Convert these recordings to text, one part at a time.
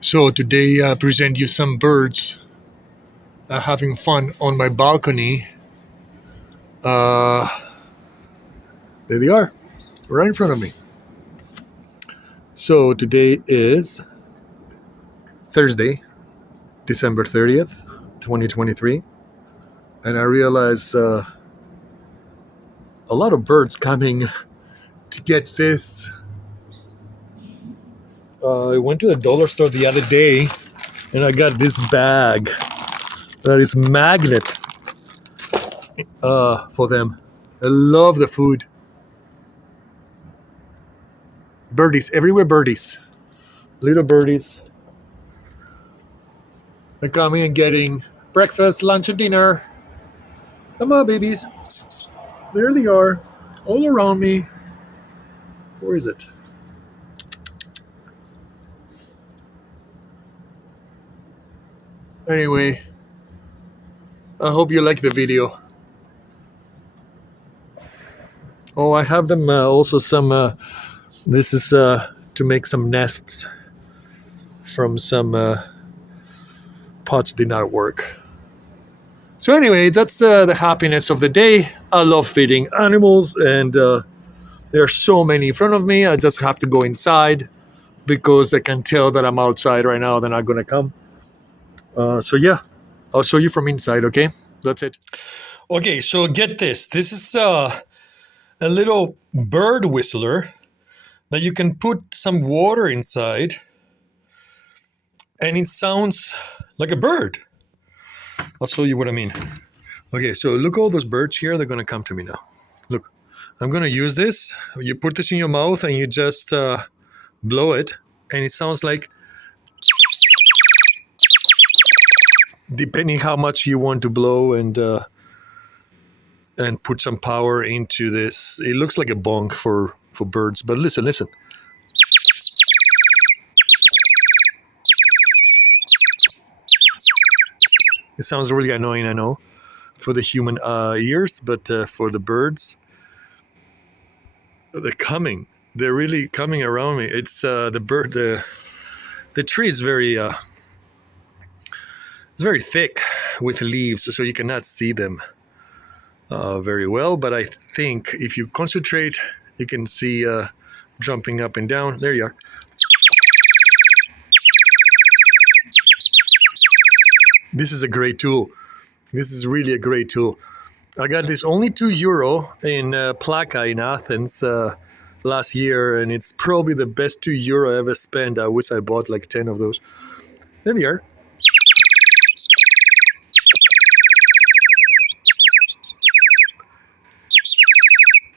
So today I present you some birds having fun on my balcony. Uh, there they are, right in front of me. So today is Thursday, December 30th, 2023, and I realize a lot of birds coming to get this. I went to the dollar store the other day and I got this bag that is magnet for them. I love the food. Birdies, everywhere birdies. Little birdies. They're coming and getting breakfast, lunch, and dinner. Come on, babies. There they are, all around me. Where is it? Anyway, I hope you like the video. Oh, I have them also some. This is to make some nests from some pots did not work. So anyway, that's the happiness of the day. I love feeding animals, and there are so many in front of me. I just have to go inside because I can tell that I'm outside right now. They're not gonna come. So yeah, I'll show you from inside. Okay, that's it. Okay, so get this. This is a little bird whistler that you can put some water inside, and it sounds like a bird. I'll show you what I mean. Okay, so look all those birds here. They're gonna come to me now. Look, I'm gonna use this. You put this in your mouth and you just blow it, and it sounds like, depending how much you want to blow and put some power into this. It looks like a bong for birds, but listen. It sounds really annoying, I know, for the human ears, but for the birds, they're coming. They're really coming around me. It's the bird. The tree is very it's very thick with leaves, so you cannot see them very well. But I think if you concentrate, you can see jumping up and down. There you are. This is a great tool. This is really a great tool. I got this only €2 in Plaka in Athens last year, and it's probably the best €2 I ever spent. I wish I bought like 10 of those. There they are.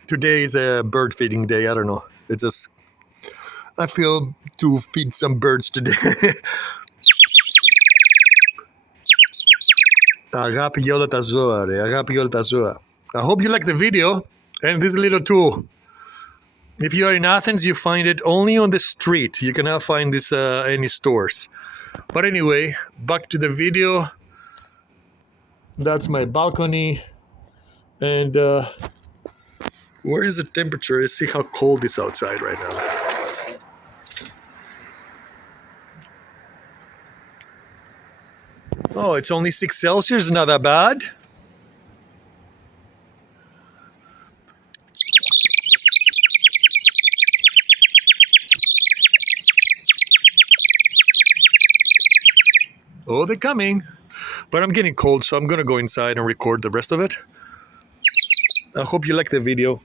Today is a bird feeding day. I don't know. It's just, I feel to feed some birds today. Αγάπη για όλα τα ζώα, ρε. Αγάπη για όλα τα ζώα. I hope you like the video and this little tool. If you are in Athens, you find it only on the street. You cannot find this any stores. But anyway, back to the video. That's my balcony. And where is the temperature? Let's see how cold it's outside right now. Oh, it's only 6 Celsius, not that bad. Oh, they're coming. But I'm getting cold, so I'm going to go inside and record the rest of it. I hope you like the video.